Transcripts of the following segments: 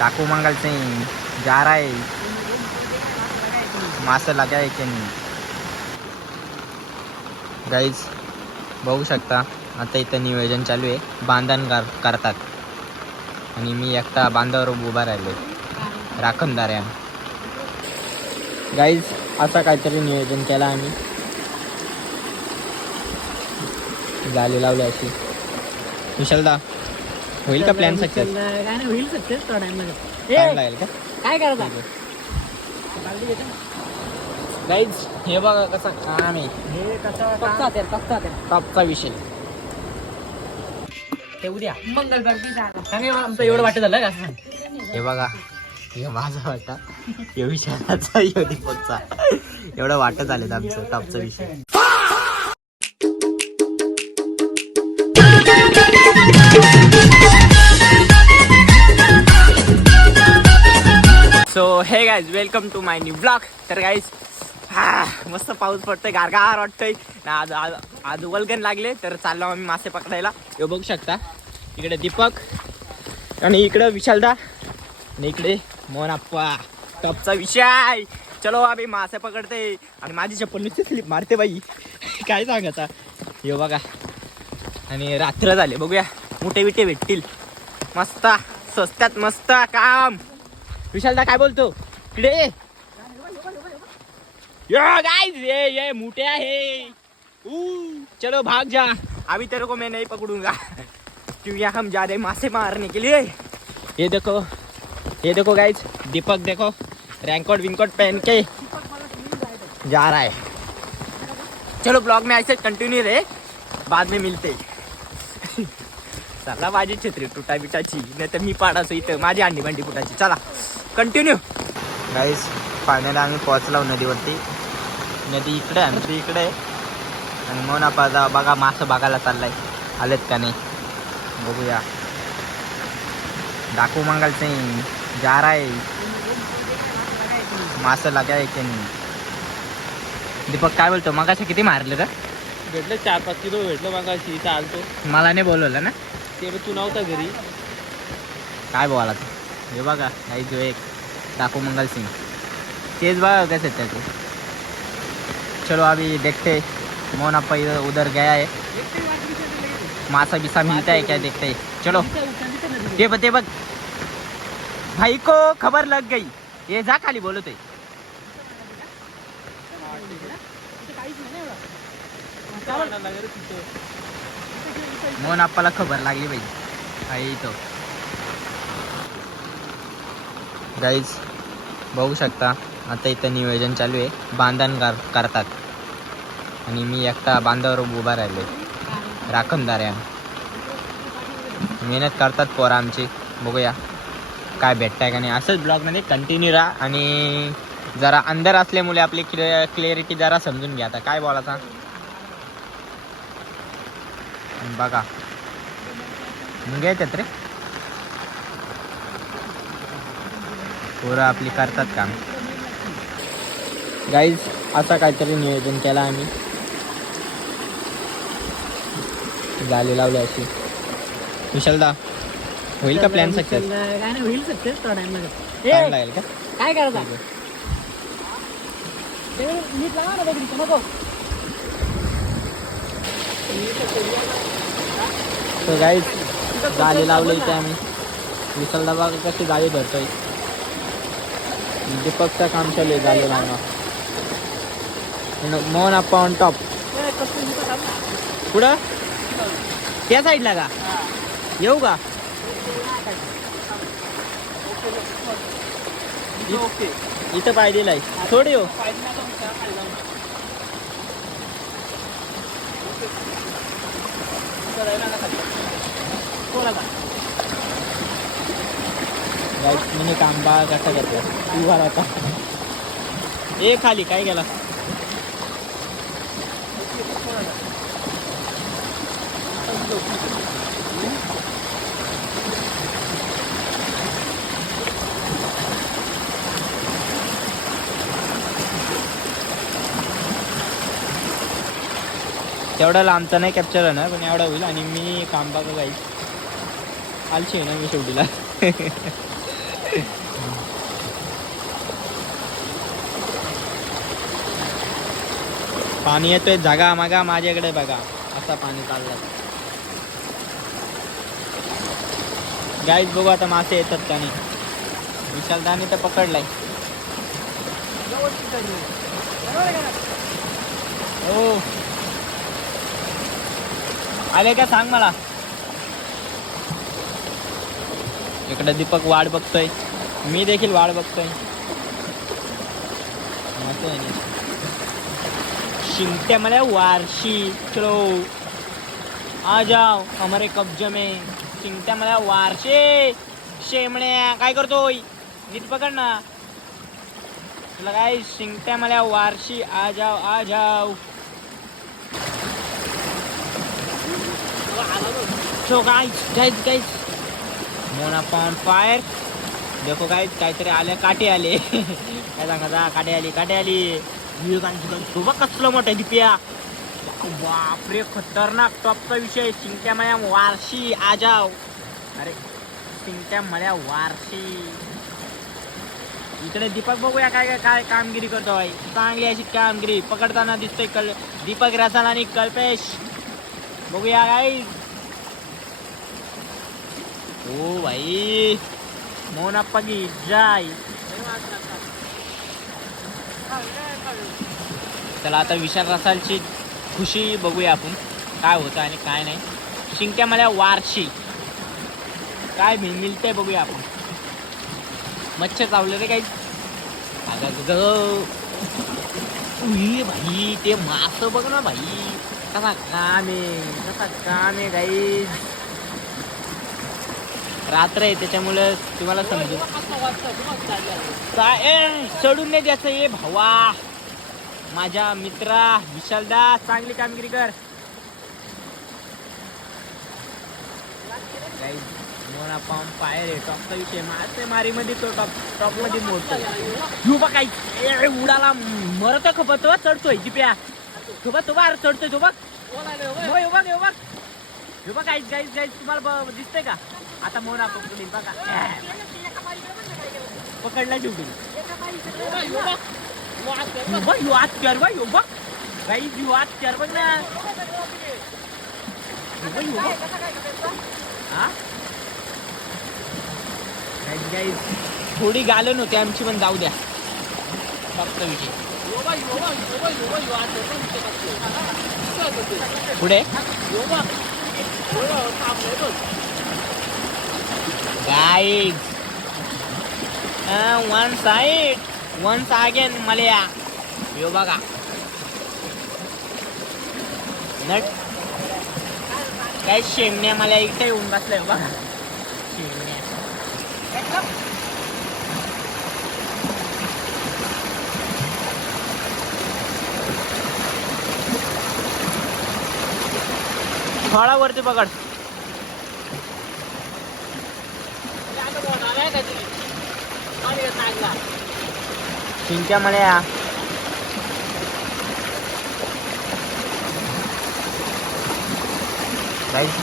डाकू मंगल सिंह जा रहा है, मासे लगाए की नाही. गाईज बघू शकता आता इथं नियोजन चालू आहे, बांधण करतात आणि मी एकटा बांधावर उभा राहिलो राखणदार. गाईज असा काहीतरी नियोजन केला आम्ही, जाली लावली अशी. विशालदा होईल का प्लॅन सक्सेस? काय नाही होईल सक्सेस, थोडा टाइम टाइम लागेल का? काय करायचं? गाईज हे बघा कसं काम आहे, हे कसं टॉपचा विषय. ते उद्या आमचं एवढं वाटत झालं का? हे बघा हे माझा वाटा, हे विषयाचा हे दीपकचा, एवढं वाटत आलेत आमचं टॉपचा विषय. So hey guys welcome to my new blog. तर गाईज मस्त पाऊस पडतोय, गारगार वाटतोय ना. आज वल्गन लागले तर चाललो आम्ही मासे पकडायला. हे बघू शकता इकडे दीपक आणि इकडे विशालदा आणि इकडे मोहन आप्पा, टॉपचा विषय. चलो आम्ही मासे पकडते आणि माझी चप्पल नुसती स्लिप मारते बाई, काय सांगायचा. हे बघा आणि रात्र झाले, बघूया मोठे विटे भेटतील मस्त स्वस्तात, मस्त काम. विशालदा काय बोलतो इकडे गाइस, ये मोटे है. चलो भाग जा, अभी तेरे को मैं नहीं पकड़ूंगा क्योंकि हम जा रहे मासे मारने के लिए. ये देखो गाइस, दीपक देखो रैनकोट विनकोट पहन के जा रहा है. चलो ब्लॉग में ऐसे कंटिन्यू रहे, बाद में मिलते. चला माझी छत्री तुटा बिटाची, नाही तर मी पाडायचो इथं माझी अंडी भांडी फुटाची. चला कंटिन्यू. गाईस फायनली आम्ही पोहोचलो नदीवरती. नदी इकडे आहे, आमची इकडे आहे. आणि मोना पाजा बघा मासं बघायला चाललाय, आलेत का नाही बघूया. डाकू मंगल सिंह जा रहा है, मासं लगाए की नाही. दीपक काय बोलतो, मगाशी किती मारले का? भेटलं 4-5 किलो भेटलं मगाशी, चालतो. मला नाही बोलवलं ना, ते तू नव्हता घरी. काय बोला तू. हे बघा काही जो एक डाकू मंगल सिंह, तेज बघा कैसे त्याचे. चलो अभी देखते, मोहन अप्पा उधर गया है, मासा बिसा मिलता है क्या देखते है. चलो ते बघ भाई को खबर लग गई, ये जा खाली बोलतोय. मोहन अप्पाला खबर लागली बाई, आहे इथं. गाईज बघू शकता आता इथं नियोजन चालू आहे, बांधण करतात आणि मी एकटा बांधावर उभा राहिलो राखणदार. मेहनत करतात पोरं आमची, बघूया काय भेटताय का नाही. असंच ब्लॉगमध्ये कंटिन्यू राहा आणि जरा अंदर असल्यामुळे आपली क्लिअरिटी जरा समजून घ्या. आता काय बोलायचा बघा, मुंगे येतात रे पोरं आपली करतात काम. गाईज असा काहीतरी नियोजन केला आम्ही, जाली लावली अशी. विशालदा होईल का प्लॅन सक्सेस? काय नाही होईल सक्सेस, थोडा टाइम टाइम लागेल का? काय करायचं? नीट लावा ना बघ, नको. तो गाईज जाली लावली इथे आम्ही. विशालदा बघा कशी जाळी धरतोय. दीपकचं काम चालू आहे जाली लावणं. मोहन अप्पा ऑन टॉप. पुढं त्या साईडला का येऊ का? इथं पाय दिलाय थोडी हो. मी कांबा कसा घेतला उभा राहता. ए खाली काय गेला. तेवढा लांबचा नाही कॅप्चर होणार, पण एवढा होईल. आणि मी कांबा का जाईल आलशी आहे ना मी शेवटीला. पाणी येतोय जागा मागा माझ्याकडे बघा, असा पाणी चाललंय. गाईज बघू आता मासे येतात का नाही. विशालदाने तर पकडलाय. हो आले का सांग मला. इकडे दीपक वाट बघतोय, मी देखील वाट बघतोय. शिंगट्या मला वारशी, चलो आ जाओ हमारे कब्जे में. शिंगट्या मला वारशे. शेमण्या काय करतोय, नीट पकड ना. तुला काय शिंगट्या मला वारशी, आ जाओ आ जाओ. So guys Mona on fire. देखो गाइस काहीतरी आले, काटे आले. काय सांगा, काटे आली. बघ कसलं मोठं दिप्या. बापरे खतरनाक टॉपचा विषय. चिंट्या मळ्या वारशी आ जाओ. अरे चिंट्या मळ्या वारशी. इकडे दीपक बघूया काय काय कामगिरी करतोय. चांगली अशी कामगिरी पकडताना दिसतोय दीपक रसाल आणि कल्पेश. बघूया गाईस. ओ भाई मोनाप्पा की जय. चला आता विशाल रसालची खुशी बघूया आपण काय होतं आणि काय नाही. शिंक्या मला वारशी काय मिळतंय बघूया आपण. मच्छर चावले रे काही. भाई ते मास बघ ना भाई, कसा काम आहे गाई. रात्र आहे त्याच्यामुळे तुम्हाला समजू. चढून नाही द्यायचं ये भावा. माझ्या मित्रा विशालदा चांगली कामगिरी कर. मोना पंप फायर आहे टॉपचा विषय. मासेमारी मध्ये तो टॉप मध्ये मोडतो. बघ काही उडाला मरत खपत चढतोय जिप्या. तो बघ चढतोय. तो बघ गाईज तुम्हाला दिसतंय का. आता मोना पकडील बघा. पकडला शेवटी. यू आत कर बघ. यो बघ गाईज यू आत कर बघ ना. हा गाईज थोडी गालन होते आमची पण जाऊ द्या. फक्त विषय पुढे guys one side once again मल्या. यो बघा नट काय शेमण्या मला इथे येऊन बसलाय बघा. शेमण्या थोडा वरती पकड. चिंट्या मळ्या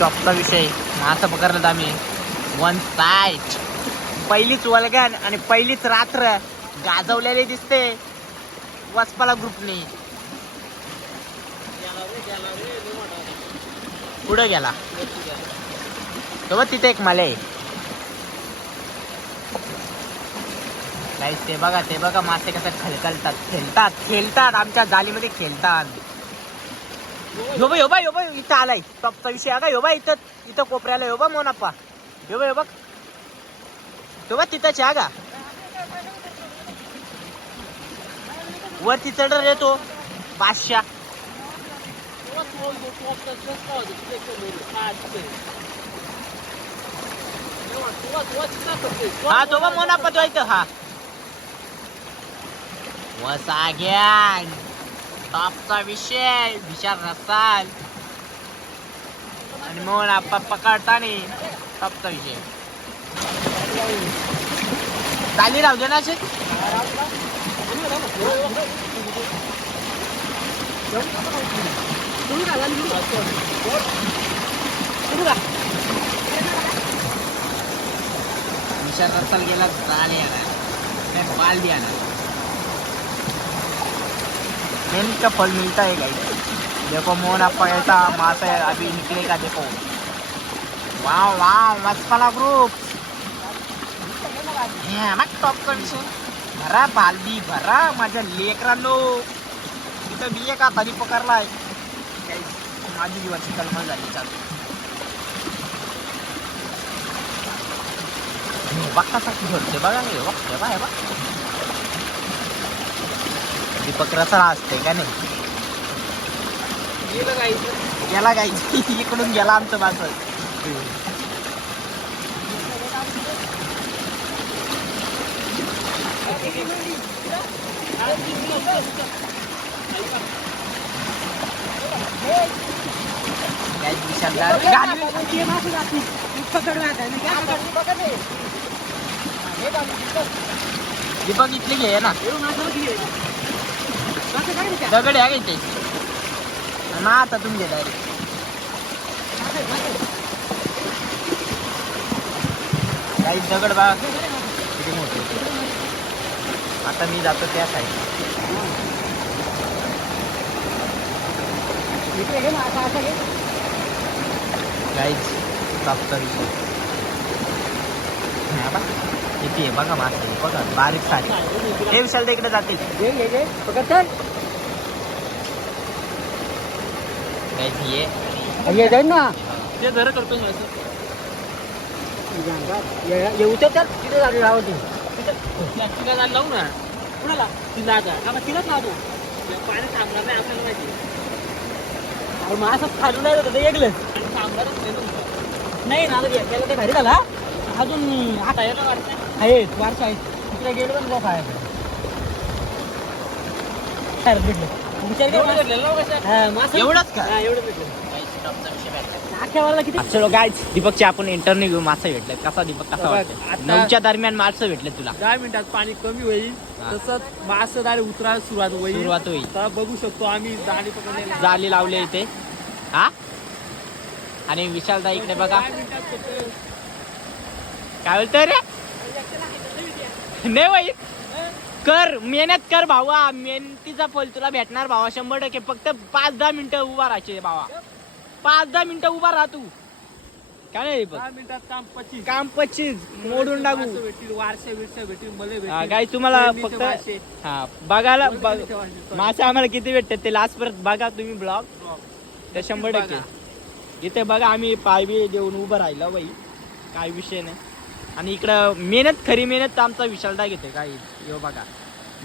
टॉपचा विषय. मासा पकडला आम्ही वन साइड. पहिलीच वल्गन आणि पहिलीच रात्र गाजवलेली दिसते वसपाला ग्रुपने. पुढे गेला तो तिथे एक मले. ते बघा मासे कसं खेळतात आमच्या जालीमध्ये खेळतात. यो बा इथं आलाय टॉपचा विषय. का यो बा इथं कोपऱ्याला यो बा मोनाप्पा. यो बघ तो बा तिथंच आहे का. वरती चढ रे तो बादशा. हा तो बा मोनाप्पा तो इथं. हा वसा गॅंग टॉपचा विषय. विशाल रसाल आणि मोनाप्पा पकडताना टॉपचा विषय. चाली राहू दे ना असे. विशाल रसल गेला झाले बाल भी आना मेहनत का फल मिलता है गाइस। देखो मोहन आपका ऐसा मासा है अभी निकलेगा देखो। वाह वाह मस्काला ग्रुप मग टॉप कंडिशन भरा बालदी भरा माझ्या लेकरांनो तिथं मी एका तरी पकडलाय माझी जीवाची कलमल झाली चालू बघतासाठी धरते बघा हे बघते बा हे बघ दीपक रसाळा असते का नाही गेला गायची इकडून गेला आमचं मासं दीपक इथली घे ना दगड आहे ते ना आता तुम्ही डायरेक्ट काही दगड बघा किती मोठे आता मी जातो त्या साईड गाईज प्राप्त किती आहे बघा मासे बघा बारीक साडी हे विशाल इकडे जाते ये जाईल ना ते जरा करतो येऊच्या तर तिथे झाली लावती तिला जायला लावू ना कुणाला ती जागा का तिलाच लावतो पाणी थांबणार नाही आपल्याला माहिती अरे मग असं खालू नाही होतं ते एकलं आणि थांबणारच नाही ना त्याला ते भारी झाला अजून आता येतं वाटतं आहे वारसा आहे तिकडे गेलो पण खायचं एवढंच का एवढं चलो गाईज दीपकचे आपण इंटरव्ह्यू घेऊ मासे भेटले कसा दीपक कसा वाटतं आता- 9च्या दरम्यान मासे भेटले तुला 10 मिनिटात पाणी कमी होईल तसंच मासे दाणे उतरायला सुरुवात होईल तर बघू शकतो आम्ही दाणे पकडलेले जाली लावले इथे हा आणि विशालदा इकडे बघा काय बोलतोय रे नाही बाई कर मेहनत कर भावा मेहनतीचा फल तुला भेटणार भावा 100% फक्त 5-10 मिनिटं उभा राहायचे भावा 5-10 मिनिटं उभा राहा तू काय नाही 10 मिनिटात काम 25 काम 25 मोडून टाकू भेटतील वारसे भेटतील मला काय तुम्हाला ट्रेननीचे फक्त मासे. हा बघायला ट्रेननीचे मासे. मासे आम्हाला किती भेटतात ते लास्ट परत बघा तुम्ही ब्लॉग ते 100% इथे बघा आम्ही पायबी देऊन उभं राहिलो बाई काय विषय नाही आणि इकडं मेहनत खरी मेहनत आमचा विशालदा घेते काय यो बघा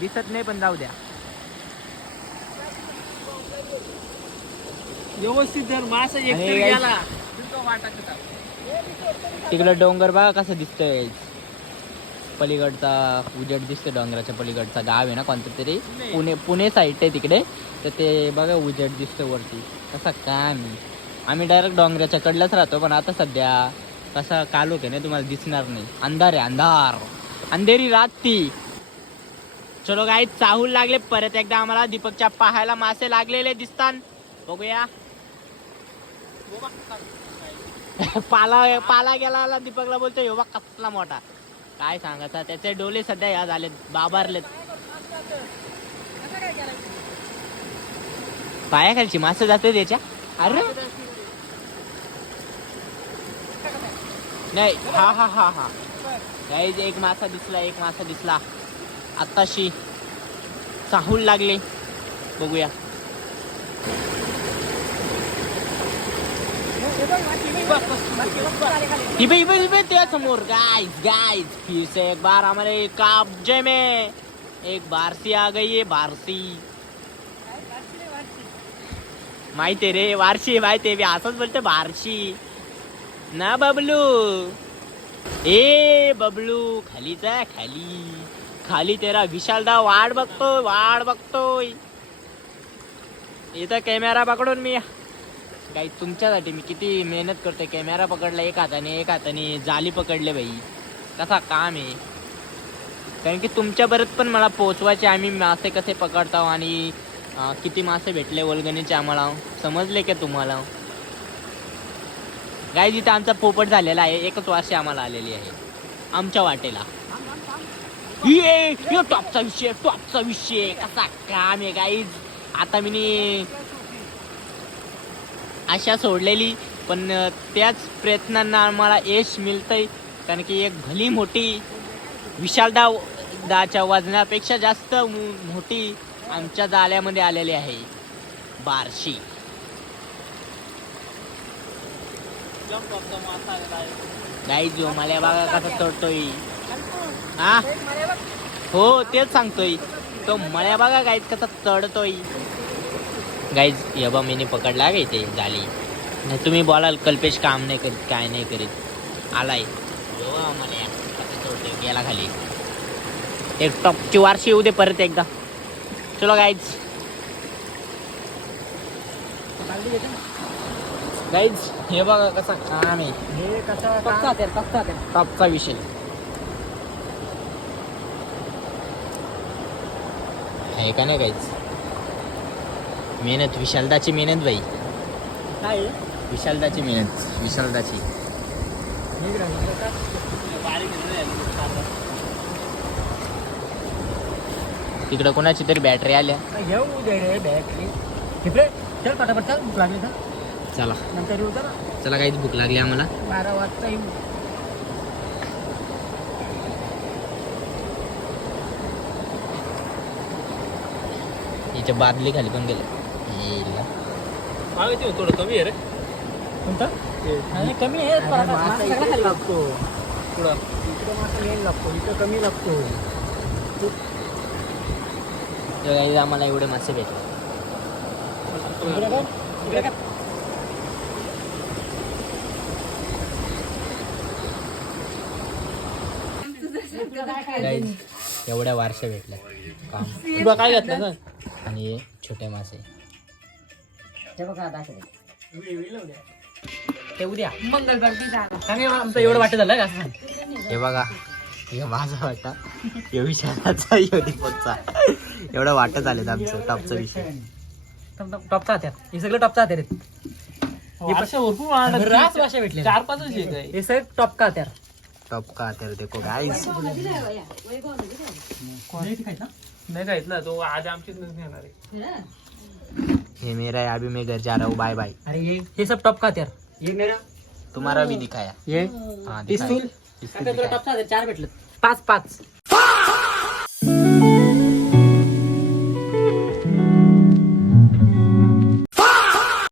दिसत नाही पण जाऊ द्या व्यवस्थित जर मासा एक आणि तरी guys- गेला तर तो वाटायचा. तिकडं डोंगर बघा कसं दिसतंय पलीकडचा उजेड दिसतोय डोंगराच्या पलीकडचा गाव आहे ना कोणतं तरी पुणे साईड आहे तिकडे तर ते बघा उजेड दिसतोय वरती कसा काम आम्ही डायरेक्ट डोंगराच्या कडलाच राहतो पण आता सध्या कसा कालोख आहे ना तुम्हाला दिसणार नाही अंधार आहे अंधार अंधेरी रात ती चलो गाई चाहूल लागले परत एकदा आम्हाला दीपकच्या पाहायला मासे लागलेले दिसतात बघूया पाला गेला दीपकला बोलतोय हो बा कसला मोठा काय सांगायचा त्याचे डोले सध्या या झालेत बाबारलेत पायाखालची मासे जाते त्याच्या अरे नाही हा हा हा हा गाईज एक मासा दिसला आत्ताशी चाहूल लागले बघूया इबे त्या समोर गाइस फिर से एक बार हमारे कब्जे में एक बारसी आ गई है बारसी माहिती रे वारशी माहिती असंच बोलते बारशी ना बबलू ए बबलू खालीच आहे खाली तेरा विशालदा वाट बघतोय इथं कॅमेरा पकडून मी काही तुमच्यासाठी मी किती मेहनत करतोय कॅमेरा पकडला एक हाताने जाली पकडले बाई कसा काम आहे कारण की तुमच्यापर्यंत पण मला पोहोचवायचे आम्ही मासे कसे पकडतो आणि किती मासे भेटले वल्गणीचे आम्हाला समजले का तुम्हाला गाईज इथं आमचा पोपट झालेला आहे 1 वर्ष आम्हाला आलेली आहे आमच्या वाटेला. ये टॉपचा विषय कसा काम आहे गाईज. आता मी आशा सोडलेली, पण त्याच प्रयत्नांना आम्हाला यश मिळतंय. कारण की एक भली मोठी विशालदाच्या वजनापेक्षा जास्त मोठी आमच्या जाळ्यामध्ये आलेली आहे बारशी. गाईज जो मला बघा कसा चढतोय. हा हो तेच सांगतोय, तो मळ्या बघा गाईज कसा चढतोय. गाईज यबा मीने पकडला का इथे झाली. नाही तुम्ही बोलाल कल्पेश काम नाही करीत, काय नाही करीत. आलाय मळ्या कसा चढतोय, गेला खाली. एक टॉपची वारशी येऊ दे परत एकदा. चलो गाईज. गाईज हे बघा कसा काम आहे. हे कसं टॉपचा विषय आहे का नाही गाईज. मेहनत विशालदाची मेहनत बाई. काय विशालदाची मेहनत विशालदाची. तिकडं कोणाची तरी बॅटरी आल्या. घेऊ दे रे बॅटरी. तिकडे चल पटापट चल, भूक लागली तर चला नंतर येऊ तर. चला काहीच भूक लागली आम्हाला. 12 वाजता येऊ. हिच्या बादली खाली पण गेलं. थोडं कमी आहे रे. कोणतं नाही कमी आहे. सगळं खाली लागतो. इकडं मासा मेन लागतो, इथं कमी लागतो. आम्हाला एवढे मासे भेटले. एवढ्या वारशा भेटल्या काम. तुला काय घेतलं ना. आणि हे छोटे मासे. ते उद्या आमचं एवढं वाटत झालं का. हे बघा हे माझा वाटा, हे विशालाचा, हे दीपकचा. एवढं वाटत आलेत आमचं टॉपचा विषय. टॉपचा हात्या हे सगळं टॉपचा हात्या रे. रास वाशा भेटले 4-5 हे सगळं टॉप का हात्या. टॉप का तर देखो गाइस. नाही खायतला तो आज आमचीच नेणार आहे. ये मेरा है, अभी मैं घर जा रहा हूँ, बाय बाय. अरे ये सब टॉप का हात्या. ये मेरा तुम्हारा भी दिखाया. ये हाँ पिस्तूल दिखाया. टॉपचा 4 भेटले. 5